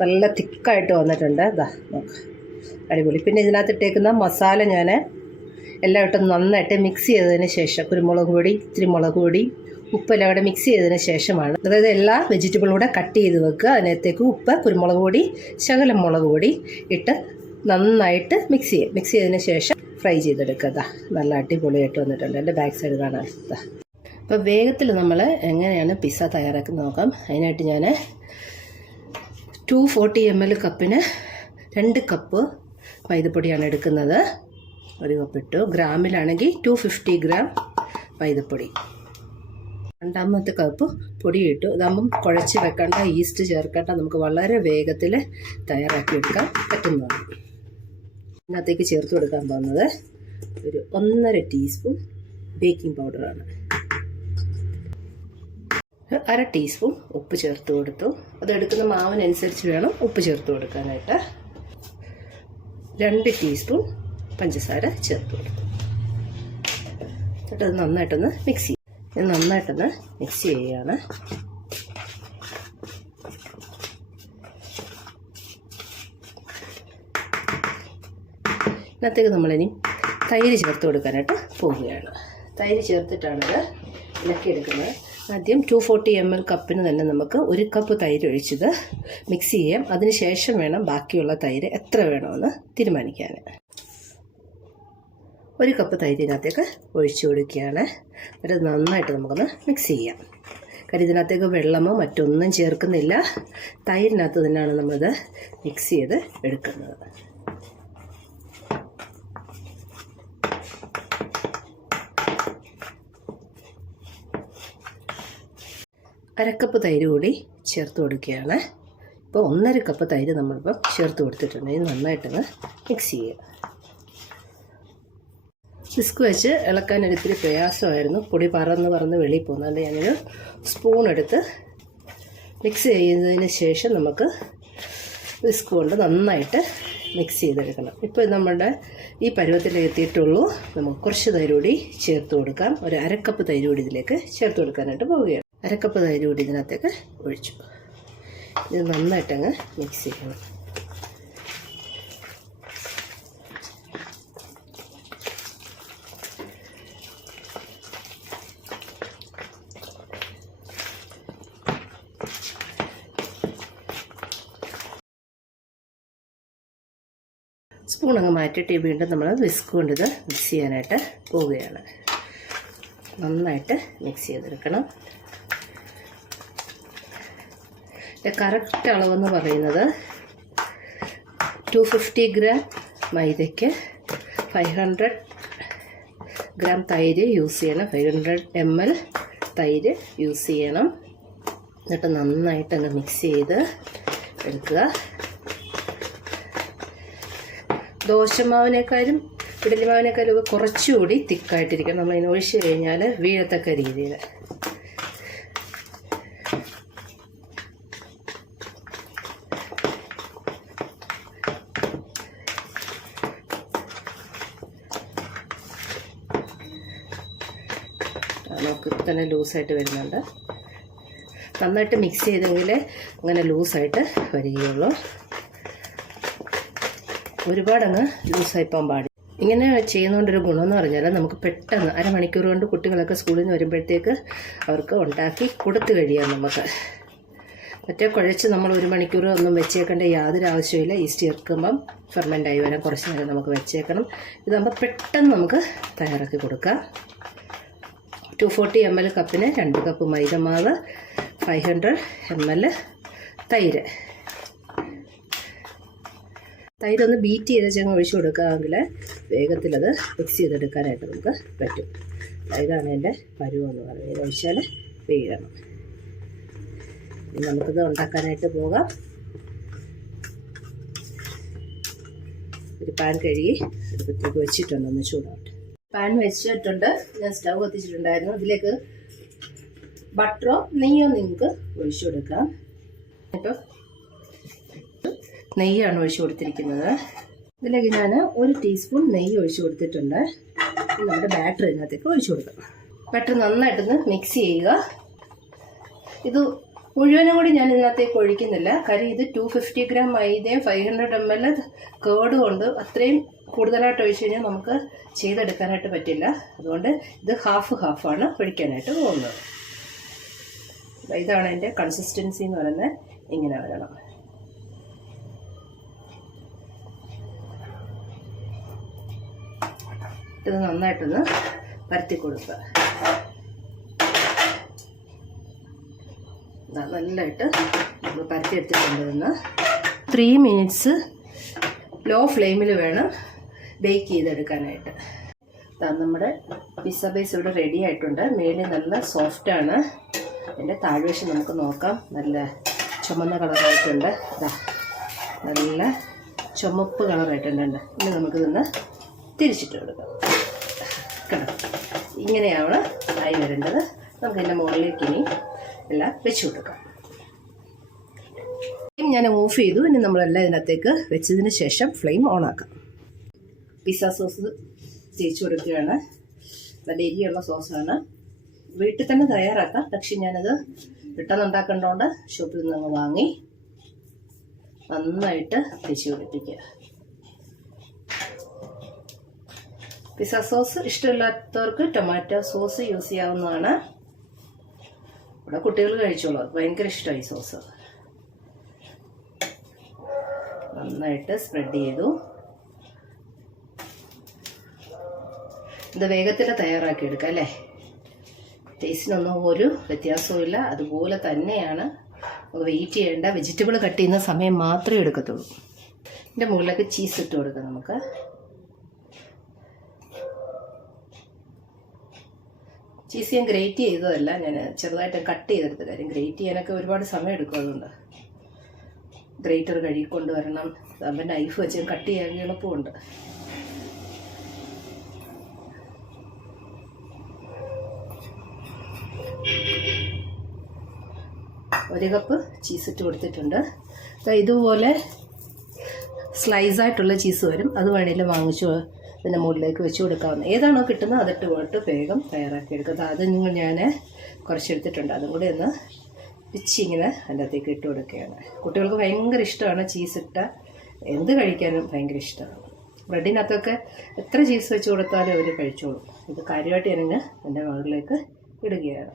നല്ല തിക്കായിട്ട് വന്നിട്ടുണ്ട്. ഇതാ നോക്ക്. അടിപൊളി. പിന്നെ ഇതിനകത്ത് ഇട്ടേക്കുന്ന മസാല ഞാൻ എല്ലാം ഇട്ട് നന്നായിട്ട് മിക്സ് ചെയ്തതിന് ശേഷം കുരുമുളക് പൊടി ഇത്തിരി മുളക് പൊടി ഉപ്പെല്ലാം കൂടെ മിക്സ് ചെയ്തതിന് ശേഷമാണ്. അതായത് എല്ലാ വെജിറ്റബിളും കൂടെ കട്ട് ചെയ്ത് വെക്കുക. അതിനകത്തേക്ക് ഉപ്പ് കുരുമുളക് പൊടി ശകലം മുളക് പൊടി ഇട്ട് നന്നായിട്ട് മിക്സ് ചെയ്യും. മിക്സ് ചെയ്തതിന് ശേഷം ഫ്രൈ ചെയ്തെടുക്കുക. നല്ല അടിപൊളിയായിട്ട് വന്നിട്ടുണ്ട്. എന്റെ ബാക്ക് സൈഡ് കാണാൻ. അപ്പോൾ വേഗത്തിൽ നമ്മൾ എങ്ങനെയാണ് പിസ്സ തയ്യാറാക്കുന്നത് നോക്കാം. അതിനായിട്ട് ഞാൻ ടു ഫോർട്ടി എം എൽ കപ്പിന് രണ്ട് കപ്പ് മൈദപ്പൊടിയാണ് എടുക്കുന്നത്. ഒരു കപ്പ് ഇട്ടു ഗ്രാമിലാണെങ്കിൽ ടു ഫിഫ്റ്റി ഗ്രാം മൈദപ്പൊടി. രണ്ടാമത്തെ കപ്പ് പൊടി ഇട്ടു ഇതാകുമ്പം കുഴച്ച് വെക്കേണ്ട ഈസ്റ്റ് ചേർക്കേണ്ട നമുക്ക് വളരെ വേഗത്തിൽ തയ്യാറാക്കി എടുക്കാൻ പറ്റുന്നതാണ്. ഇതിനകത്തേക്ക് ചേർത്ത് കൊടുക്കാൻ പോകുന്നത് ഒരു ഒന്നര ടീസ്പൂൺ ബേക്കിംഗ് പൗഡറാണ് അര ടീസ്പൂൺ ഉപ്പ് ചേർത്ത് കൊടുത്തു. അത് എടുക്കുന്ന മാവിനനുസരിച്ച് വേണം ഉപ്പ് ചേർത്ത് കൊടുക്കാനായിട്ട്. രണ്ട് ടീസ്പൂൺ പഞ്ചസാര ചേർത്ത് കൊടുത്തു. എന്നിട്ട് അത് നന്നായിട്ടൊന്ന് മിക്സ് ചെയ്യും. നന്നായിട്ടൊന്ന് മിക്സ് ചെയ്യുകയാണ് ഇതിനകത്തേക്ക് നമ്മളിനി തൈര് ചേർത്ത് കൊടുക്കാനായിട്ട് പോവുകയാണ്. തൈര് ചേർത്തിട്ടാണിത് ഇളക്കിയെടുക്കുന്നത്. ആദ്യം ടു ഫോർട്ടി എം എൽ കപ്പിന് തന്നെ നമുക്ക് ഒരു കപ്പ് തൈര് ഒഴിച്ചത് മിക്സ് ചെയ്യാം. അതിന് ശേഷം വേണം ബാക്കിയുള്ള തൈര് എത്ര വേണമെന്ന് തീരുമാനിക്കാൻ. ഒരു കപ്പ് തൈര് ഇതിനകത്തേക്ക് ഒഴിച്ചു കൊടുക്കുകയാണ്. അത് നന്നായിട്ട് നമുക്കൊന്ന് മിക്സ് ചെയ്യാം. കാര്യം ഇതിനകത്തേക്ക് വെള്ളമോ മറ്റൊന്നും ചേർക്കുന്നില്ല. തൈരിനകത്ത് തന്നെയാണ് നമ്മളിത് മിക്സ് ചെയ്ത് എടുക്കുന്നത്. അരക്കപ്പ് തൈര് കൂടി ചേർത്ത് കൊടുക്കുകയാണ്. ഇപ്പോൾ ഒന്നര കപ്പ് തൈര് നമ്മളിപ്പോൾ ചേർത്ത് കൊടുത്തിട്ടുണ്ട്. ഇത് നന്നായിട്ടൊന്ന് മിക്സ് ചെയ്യുക. വിസ്ക് വെച്ച് ഇളക്കാൻ ഒരിത്തിരി പ്രയാസമായിരുന്നു. പൊടി പറന്ന് പറന്ന് വെളിയിൽ പോകുന്നത് അതുകൊണ്ട് ഞാനൊരു സ്പൂൺ എടുത്ത് മിക്സ് ചെയ്യുന്നതിന് ശേഷം നമുക്ക് വിസ്ക് കൊണ്ട് നന്നായിട്ട് മിക്സ് ചെയ്തെടുക്കണം. ഇപ്പോൾ നമ്മളുടെ ഈ പരുവത്തിലേക്ക് എത്തിയിട്ടുള്ളൂ. നമുക്ക് കുറച്ച് തൈര് കൂടി ചേർത്ത് കൊടുക്കാം. ഒരു അരക്കപ്പ് തൈര് ഇതിലേക്ക് ചേർത്ത് കൊടുക്കാനായിട്ട് പോവുകയാണ്. അരക്കപ്പ് തൈര് കൂടി ഇതിനകത്തേക്ക് ഒഴിച്ചു. ഇത് നന്നായിട്ടങ്ങ് മിക്സ് ചെയ്യണം. സ്പൂൺ അങ്ങ് മാറ്റിയിട്ട് വീണ്ടും നമ്മൾ വിസ്ക് കൊണ്ടിത് മിക്സ് ചെയ്യാനായിട്ട് പോവുകയാണ്. നന്നായിട്ട് മിക്സ് ചെയ്തെടുക്കണം. കറക്റ്റ് അളവെന്ന് പറയുന്നത് ടു ഫിഫ്റ്റി ഗ്രാം മൈദയ്ക്ക് ഫൈവ് ഹൺഡ്രഡ് ഗ്രാം തൈര് യൂസ് ചെയ്യണം. ഫൈവ് ഹൺഡ്രഡ് എം എൽ തൈര് യൂസ് ചെയ്യണം. എന്നിട്ട് നന്നായിട്ട് അങ്ങ് മിക്സ് ചെയ്ത് എടുക്കുക. ദോശമാവിനേക്കാളും ഇഡലിമാവിനേക്കാളും ഒക്കെ കുറച്ചുകൂടി തിക്കായിട്ടിരിക്കണം. നമ്മൾ ഒഴിച്ച് കഴിഞ്ഞാൽ വീഴത്തക്ക രീതിയിൽ നമുക്ക് തന്നെ ലൂസായിട്ട് വരുന്നുണ്ട്. നന്നായിട്ട് മിക്സ് ചെയ്തെങ്കിൽ അങ്ങനെ ലൂസായിട്ട് വരികയുള്ളൂ. ഒരുപാടങ്ങ് ലൂസായി പോകാൻ പാടില്ല. ഇങ്ങനെ ചെയ്യുന്നതുകൊണ്ടൊരു ഗുണമെന്ന് പറഞ്ഞാൽ നമുക്ക് പെട്ടെന്ന് അരമണിക്കൂർ കൊണ്ട് കുട്ടികളൊക്കെ സ്കൂളിൽ നിന്ന് വരുമ്പോഴത്തേക്ക് അവർക്ക് ഉണ്ടാക്കി കൊടുത്തു കഴിയാം നമുക്ക്. മറ്റേ കുഴച്ച് നമ്മൾ ഒരു മണിക്കൂർ ഒന്നും വെച്ചേക്കേണ്ട യാതൊരു ആവശ്യമില്ല ഈസ്റ്റ് ചേർക്കുമ്പം ഫെർമെന്റ് ആയി വരാൻ കുറച്ച് നേരം നമുക്ക് വെച്ചേക്കണം. ഇതാകുമ്പോൾ പെട്ടെന്ന് നമുക്ക് തയ്യാറാക്കി കൊടുക്കാം. ടു ഫോർട്ടി എം എൽ കപ്പിന് രണ്ട് കപ്പ് മൈദമാവ് ഫൈവ് ഹൺഡ്രഡ് എം എൽ തൈര്. തൈരൊന്ന് ബീറ്റ് ചെയ്ത് ചങ്ങ ഒഴിച്ചു കൊടുക്കുകയാണെങ്കിൽ വേഗത്തിലത് മിക്സ് ചെയ്തെടുക്കാനായിട്ട് നമുക്ക് പറ്റും. തൈരാണ് എന്റെ പരുവെന്ന് പറയുന്നത് ഒഴിച്ചാൽ വീഴണം നമുക്കിത് ഉണ്ടാക്കാനായിട്ട് പോകാം. ഒരു പാൻ കഴുകി അടുപ്പത്തേക്ക് വെച്ചിട്ടുണ്ട്. ഒന്ന് ചൂടാവട്ടെ. പാൻ വെച്ചിട്ടുണ്ട്. ഞാൻ സ്റ്റൗ കത്തിച്ചിട്ടുണ്ടായിരുന്നു. ഇതിലേക്ക് ബട്ടറോ നെയ്യോ നിങ്ങൾക്ക് ഒഴിച്ചു കൊടുക്കാം. ഇപ്പോൾ നെയ്യാണ് ഒഴിച്ചു കൊടുത്തിരിക്കുന്നത്. ഇതിലേക്ക് ഞാൻ ഒരു ടീസ്പൂൺ നെയ്യ് ഒഴിച്ചു കൊടുത്തിട്ടുണ്ട്. നമ്മുടെ ബാറ്റർ ഇതിനകത്തേക്ക് ഒഴിച്ചു കൊടുക്കാം. ബാറ്റർ നന്നായിട്ടൊന്ന് മിക്സ് ചെയ്യുക. ഇത് മുഴുവനും കൂടി ഞാൻ ഇതിനകത്തേക്ക് ഒഴിക്കുന്നില്ല. കാര്യം ഇത് ടു ഫിഫ്റ്റി ഗ്രാം മൈദയും ഫൈവ് ഹൺഡ്രഡ് എം എൽ കേട് കൊണ്ട് അത്രയും കൂടുതലായിട്ട് ഒഴിച്ച് കഴിഞ്ഞാൽ നമുക്ക് ചെയ്തെടുക്കാനായിട്ട് പറ്റില്ല. അതുകൊണ്ട് ഇത് ഹാഫ് ഹാഫാണ് ഒഴിക്കാനായിട്ട് പോകുന്നത്. ഇതാണ് എന്റെ കൺസിസ്റ്റൻസി എന്ന് പറയുന്നത്. ഇങ്ങനെ വരണം. ഇത് നന്നായിട്ടൊന്ന് പരത്തി കൊടുക്കുക. നല്ലതായിട്ട് നമ്മൾ പരത്തി എടുത്തിട്ടുണ്ടെന്ന് ത്രീ മിനിറ്റ്സ് ലോ ഫ്ലെയിമിൽ വേണം ബേക്ക് ചെയ്തെടുക്കാനായിട്ട്. നമ്മുടെ പിസ്സ ബേസ് ഇവിടെ റെഡി ആയിട്ടുണ്ട്. മേലെ നല്ല സോഫ്റ്റാണ് എന്റെ താഴ്വശം നമുക്ക് നോക്കാം. നല്ല ചുമന്ന കളറായിട്ടുണ്ട് ഇതാ നല്ല ചുമപ്പ് കളറായിട്ടുണ്ട് ഇനി നമുക്ക് നമുക്കിതൊന്ന് തിരിച്ചിട്ട് കൊടുക്കാം. കണ്ടോ? ഇങ്ങനെയാണ് ആയി വരേണ്ടത്. നമുക്ക് ഇതിന്റെ മുകളിലേക്ക് ഇനി എല്ലാം വെച്ച് കൊടുക്കാം. ഞാൻ ഓഫ് ചെയ്തു. ഇനി നമ്മളെല്ലാം ഇതിനകത്തേക്ക് വെച്ചതിന് ശേഷം ഫ്ലെയിം ഓൺ ആക്കാം. പിസ്സ സോസ് തേച്ച് കൊടുക്കുകയാണ്. നല്ല എരിയുള്ള സോസാണ് വീട്ടിൽ തന്നെ തയ്യാറാക്കാം. പക്ഷെ ഞാനത് പെട്ടെന്ന് ഉണ്ടാക്കേണ്ടതുകൊണ്ട് ഷോപ്പിൽ നിന്ന് അങ്ങ് വാങ്ങി നന്നായിട്ട് തേച്ച് പിടിപ്പിക്കുക. പിസ സോസ് ഇഷ്ടമില്ലാത്തവർക്ക് ടൊമാറ്റോ സോസ് യൂസ് ചെയ്യാവുന്നതാണ്. ഇവിടെ കുട്ടികൾ കഴിച്ചോളൂ. ഭയങ്കര ഇഷ്ടമായി സോസ് നന്നായിട്ട് സ്പ്രെഡ് ചെയ്തു. ഇത് വേഗത്തിൽ തയ്യാറാക്കി എടുക്കാം അല്ലേ? ടേസ്റ്റിനൊന്നും ഒരു വ്യത്യാസവും ഇല്ല. അതുപോലെ തന്നെയാണ് വെയിറ്റ് ചെയ്യേണ്ട. വെജിറ്റബിൾ കട്ട് ചെയ്യുന്ന സമയം മാത്രമേ എടുക്കത്തുള്ളൂ. ഇതിന്റെ മുകളിലേക്ക് ചീസ് ഇട്ട് കൊടുക്കാം നമുക്ക്. ചീസ് ഞാൻ ഗ്രേറ്റ് ചെയ്തതല്ല. ഞാൻ ചെറുതായിട്ട് കട്ട് ചെയ്തെടുത്ത കാര്യം. ഗ്രേറ്റ് ചെയ്യാനൊക്കെ ഒരുപാട് സമയം എടുക്കും അതുകൊണ്ട്. ഗ്രേറ്റർ കഴുകിക്കൊണ്ട് വരണം അപ്പം നൈഫ് വെച്ച് കട്ട് ചെയ്യാൻ എളുപ്പമുണ്ട്. ഒരു കപ്പ് ചീസ് ഇട്ട് കൊടുത്തിട്ടുണ്ട്. ഇതുപോലെ സ്ലൈസ് ആയിട്ടുള്ള ചീസ് വരും. അത് വേണമെങ്കിൽ വാങ്ങിച്ചു ഇതിന്റെ മുകളിലേക്ക് വെച്ച് കൊടുക്കാവുന്ന ഏതാണോ കിട്ടുന്നത് അതിട്ട് പോയിട്ട് വേഗം തയ്യാറാക്കി എടുക്കുക. അത് നിങ്ങൾ ഞാൻ കുറച്ചെടുത്തിട്ടുണ്ട്. അതും കൂടി ഒന്ന് ഇച്ചിങ്ങനെ അതിന്റെ അകത്തേക്ക് ഇട്ട് കൊടുക്കുകയാണ്. കുട്ടികൾക്ക് ഭയങ്കര ഇഷ്ടമാണ് ചീസ് ഇട്ട എന്ത് കഴിക്കാനും ഭയങ്കര ഇഷ്ടമാണ്. ബ്രെഡിനകത്തൊക്കെ എത്ര ചീസ് വെച്ച് കൊടുത്താലും അവർ കഴിച്ചോളും. ഇത് കാര്യമായിട്ട് ഞാനിങ്ങ് എന്റെ മുകളിലേക്ക് ഇടുകയാണ്.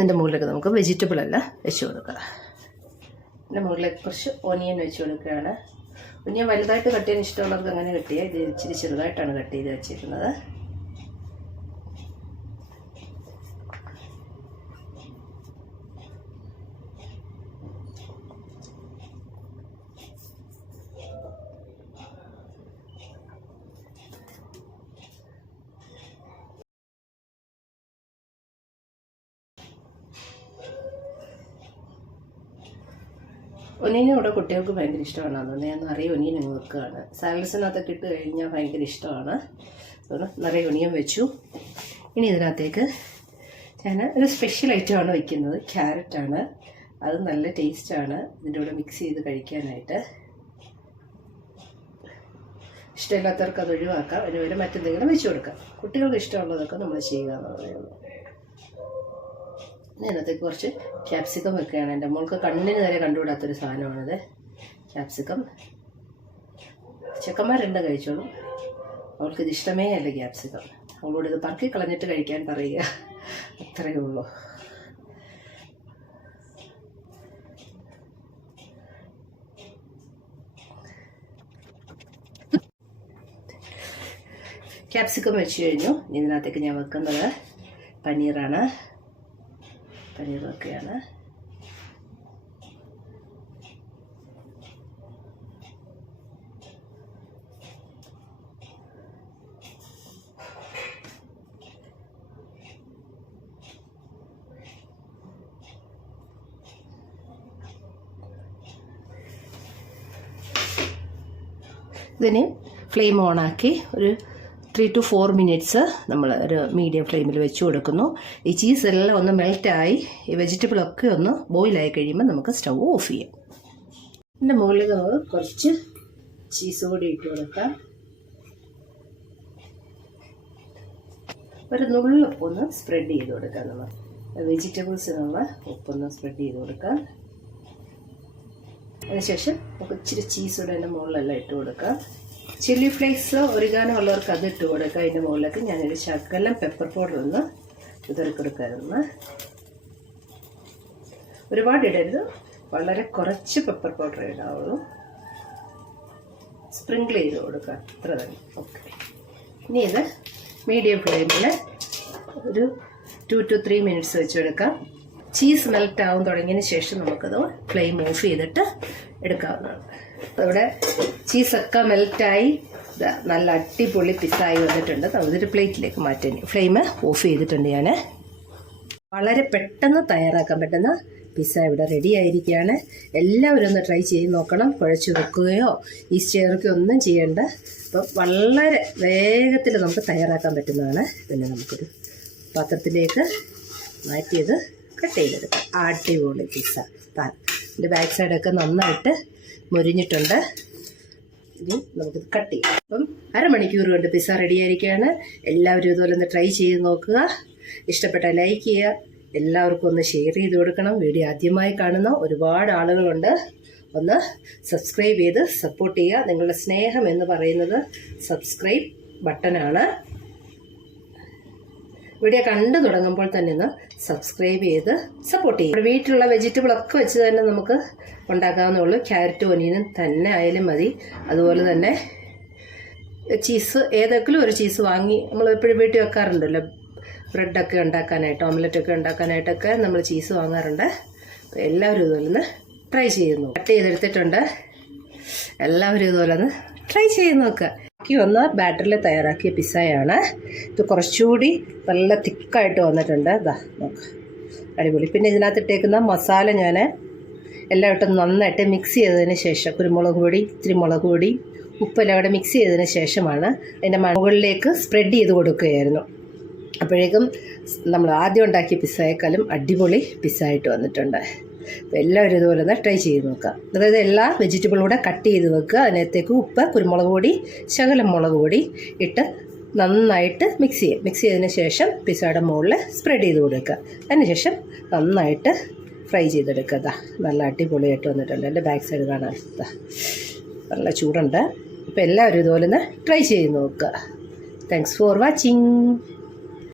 ഇതിന്റെ മുകളിലേക്ക് നമുക്ക് വെജിറ്റബിൾ അല്ല വെച്ച് കൊടുക്കുക ഇതിന്റെ മുകളിലേക്ക് കുറച്ച് ഒനിയൻ വെച്ച് കൊടുക്കുകയാണ്. ഒനിയൻ വലുതായിട്ട് കട്ട് ചെയ്യാൻ ഇഷ്ടമുള്ളവർക്ക് അങ്ങനെ കട്ട് ചെയ്യുക ഇത് ഇച്ചിരി ചെറുതായിട്ടാണ് കട്ട് ചെയ്ത് വെച്ചിരിക്കുന്നത്. ഒനീനും ഇവിടെ കുട്ടികൾക്ക് ഭയങ്കര ഇഷ്ടമാണ്. അതുകൊണ്ട് ഞാൻ നിറയെ ഒനിയൻ അങ്ങ് വെക്കുകയാണ്. സാലഡ്സിനകത്തൊക്കെ ഇട്ട് കഴിഞ്ഞാൽ ഭയങ്കര ഇഷ്ടമാണ്. നിറയെ ഒനിയൻ വെച്ചു. ഇനി ഇതിനകത്തേക്ക് ഞാൻ ഒരു സ്പെഷ്യൽ ഐറ്റമാണ് വയ്ക്കുന്നത് ക്യാരറ്റാണ് അത് നല്ല ടേസ്റ്റാണ് ഇതിന്റെ കൂടെ മിക്സ് ചെയ്ത് കഴിക്കാനായിട്ട്. ഇഷ്ടമില്ലാത്തവർക്ക് അത് ഒഴിവാക്കാം. അതിന് വരെ മറ്റെന്തെങ്കിലും വെച്ച് കൊടുക്കാം. കുട്ടികൾക്ക് ഇഷ്ടമുള്ളതൊക്കെ നമ്മൾ ചെയ്യുക എന്ന് ഉള്ളൂ ഇനി അതിനകത്തേക്ക് കുറച്ച് ക്യാപ്സിക്കം വെക്കുകയാണ് എന്റെ മോൾക്ക് കണ്ണിന് നേരെ കണ്ടുവിടാത്തൊരു സാധനമാണിത്. ക്യാപ്സിക്കം ചെക്കന്മാരെല്ലാം കഴിച്ചോളും. അവൾക്ക് ഇഷ്ടമേ അല്ല ക്യാപ്സിക്കം അവളോട് ഇത് പറക്കി കളഞ്ഞിട്ട് കഴിക്കാൻ പറയുക. അത്രയേ ഉള്ളൂ. ക്യാപ്സിക്കം വെച്ച് കഴിഞ്ഞു. ഇതിനകത്തേക്ക് ഞാൻ വെക്കുന്നത് പനീറാണ്. പനീർ വെക്കുകയാണ് ഇതിന് ഫ്ലെയിം ഓണാക്കി ഒരു ത്രീ ടു ഫോർ മിനിറ്റ്സ് നമ്മൾ ഒരു മീഡിയം ഫ്ലെയിമിൽ വെച്ച് കൊടുക്കുന്നു. ഈ ചീസ് എല്ലാം ഒന്ന് മെൽറ്റായി ഈ വെജിറ്റബിളൊക്കെ ഒന്ന് ബോയിലായി കഴിയുമ്പോൾ നമുക്ക് സ്റ്റൗ ഓഫ് ചെയ്യാം. ഇതിന്റെ മുകളിൽ നമുക്ക് കുറച്ച് ചീസ് കൂടി ഇട്ട് കൊടുക്കാം. ഒരു നുള്ളിപ്പൊന്ന് സ്പ്രെഡ് ചെയ്ത് കൊടുക്കാം നമ്മൾ വെജിറ്റബിൾസ് നമ്മൾ ഉപ്പൊന്ന് സ്പ്രെഡ് ചെയ്ത് കൊടുക്കാം. അതിനുശേഷം നമുക്ക് ഇച്ചിരി ചീസ് കൂടെ അതിന്റെ മുകളിലെല്ലാം ഇട്ട് കൊടുക്കാം. ചില്ലി ഫ്ലേക്സ് ഒരുകാനം ഉള്ളവർക്ക് അത് ഇട്ട് കൊടുക്കാം. അതിന്റെ മുകളിലേക്ക് ഞാനൊരു ശകലം പെപ്പർ പൗഡർ ഒന്ന് കൊടുക്കാമായിരുന്നു ഒരുപാട് ഇടരുത്. വളരെ കുറച്ച് പെപ്പർ പൗഡർ ഇടാവുള്ളൂ. സ്പ്രിങ്കിൾ ചെയ്ത് കൊടുക്കുക അത്ര തന്നെ. ഓക്കെ ഇനി ഇത് മീഡിയം ഫ്ലെയിമിൽ ഒരു ടു ടു ത്രീ മിനിറ്റ്സ് വെച്ചെടുക്കാം ചീസ് മെൽറ്റ് ആവും തുടങ്ങിയതിന് ശേഷം നമുക്കത് ഫ്ലെയിം ഓഫ് ചെയ്തിട്ട് എടുക്കാവുന്നതാണ്. ഇവിടെ ചീസൊക്കെ മെൽറ്റായി. നല്ല അടിപൊളി പിസ്സായി വന്നിട്ടുണ്ട്. ഇതൊരു പ്ലേറ്റിലേക്ക് മാറ്റാൻ. ഫ്ലെയിം ഓഫ് ചെയ്തിട്ടുണ്ട് ഞാൻ വളരെ പെട്ടെന്ന് തയ്യാറാക്കാൻ പറ്റുന്ന പിസ്സ ഇവിടെ റെഡി ആയിരിക്കുകയാണ്. എല്ലാവരും ഒന്ന് ട്രൈ ചെയ്ത് നോക്കണം. കുഴച്ച് വെക്കുകയോ ഈസ്റ്റ് ചേർക്കുകയോ ഒന്നും ചെയ്യേണ്ട. അപ്പം വളരെ വേഗത്തിൽ നമുക്ക് തയ്യാറാക്കാൻ പറ്റുന്നതാണ്. പിന്നെ നമുക്കൊരു പാത്രത്തിലേക്ക് മാറ്റിയത് കട്ട് ചെയ്തെടുക്കാം. അടിപൊളി പിസ്സ. ഇതിന്റെ ബാക്ക് സൈഡൊക്കെ നന്നായിട്ട് മുരിഞ്ഞിട്ടുണ്ട്. ഇനി നമുക്കിത് കട്ട് ചെയ്യാം. അപ്പം അരമണിക്കൂർ കൊണ്ട് പിസ്സ റെഡി ആയിരിക്കുകയാണ് എല്ലാവരും ഇതുപോലെ ഒന്ന് ട്രൈ ചെയ്ത് നോക്കുക. ഇഷ്ടപ്പെട്ട ലൈക്ക് ചെയ്യുക. എല്ലാവർക്കും ഒന്ന് ഷെയർ ചെയ്ത് കൊടുക്കണം. വീഡിയോ ആദ്യമായി കാണുന്ന ഒരുപാട് ആളുകളുണ്ട്. ഒന്ന് സബ്സ്ക്രൈബ് ചെയ്ത് സപ്പോർട്ട് ചെയ്യുക. നിങ്ങളുടെ സ്നേഹം എന്ന് പറയുന്നത് സബ്സ്ക്രൈബ് ബട്ടനാണ് വീഡിയോ കണ്ടു തുടങ്ങുമ്പോൾ തന്നെ ഒന്ന് സബ്സ്ക്രൈബ് ചെയ്ത് സപ്പോർട്ട് ചെയ്യും വീട്ടിലുള്ള വെജിറ്റബിൾ ഒക്കെ വെച്ച് തന്നെ നമുക്ക് ഉണ്ടാക്കാവുന്നുള്ളൂ ക്യാരറ്റ് ഒനിയനും തന്നെ ആയാലും മതി. അതുപോലെ തന്നെ ചീസ് ഏതെങ്കിലും ഒരു ചീസ് വാങ്ങി നമ്മൾ എപ്പോഴും വീട്ടിൽ വെക്കാറുണ്ടല്ലോ. ബ്രെഡൊക്കെ ഉണ്ടാക്കാനായിട്ട് ഓംലെറ്റൊക്കെ ഉണ്ടാക്കാനായിട്ടൊക്കെ നമ്മൾ ചീസ് വാങ്ങാറുണ്ട്. അപ്പോൾ എല്ലാവരും ഇതുപോലെ ഒന്ന് ട്രൈ ചെയ്യുന്നു കട്ട് ചെയ്തെടുത്തിട്ടുണ്ട്. എല്ലാവരും ഇതുപോലെ ഒന്ന് ട്രൈ ചെയ്ത് നോക്കുക ബാക്കി വന്ന ബാറ്ററിൽ തയ്യാറാക്കിയ പിസ്സയാണ്. ഇത് കുറച്ചുകൂടി നല്ല തിക്കായിട്ട് വന്നിട്ടുണ്ട്. ഇതാ നോക്ക്. അടിപൊളി. പിന്നെ ഇതിനകത്ത് ഇട്ടേക്കുന്ന മസാല ഞാൻ എല്ലാം ഇട്ട് നന്നായിട്ട് മിക്സ് ചെയ്തതിന് ശേഷം കുരുമുളക് പൊടി ഇത്തിരി മുളക് പൊടി ഉപ്പെല്ലാം കൂടെ മിക്സ് ചെയ്തതിന് ശേഷമാണ് അതിന്റെ മുകളിലേക്ക് സ്പ്രെഡ് ചെയ്ത് കൊടുക്കുകയായിരുന്നു. അപ്പോഴേക്കും നമ്മൾ ആദ്യം ഉണ്ടാക്കിയ പിസ്സയേക്കാളും അടിപൊളി പിസ്സ ആയിട്ട് വന്നിട്ടുണ്ട്. എല്ലാവരും ഇതുപോലെ തന്നെ ട്രൈ ചെയ്ത് നോക്കുക. അതായത് എല്ലാ വെജിറ്റബിളും കൂടെ കട്ട് ചെയ്ത് വെക്കുക. അതിനകത്തേക്ക് ഉപ്പ് കുരുമുളക് പൊടി ശകലം മുളക് പൊടി ഇട്ട് നന്നായിട്ട് മിക്സ് ചെയ്യുക. മിക്സ് ചെയ്തതിന് ശേഷം പിസ്സയുടെ മുകളിൽ സ്പ്രെഡ് ചെയ്ത് കൊടുക്കുക. അതിനുശേഷം നന്നായിട്ട് ഫ്രൈ ചെയ്തെടുക്കുക. നല്ല അടിപൊളിയായിട്ട് വന്നിട്ടുണ്ട്. എന്റെ ബാക്ക് സൈഡ് കാണാൻ. നല്ല ചൂടുണ്ട്. അപ്പോൾ എല്ലാവരും ഇതുപോലെ ഒന്ന് ട്രൈ ചെയ്ത് നോക്കുക. Thanks for watching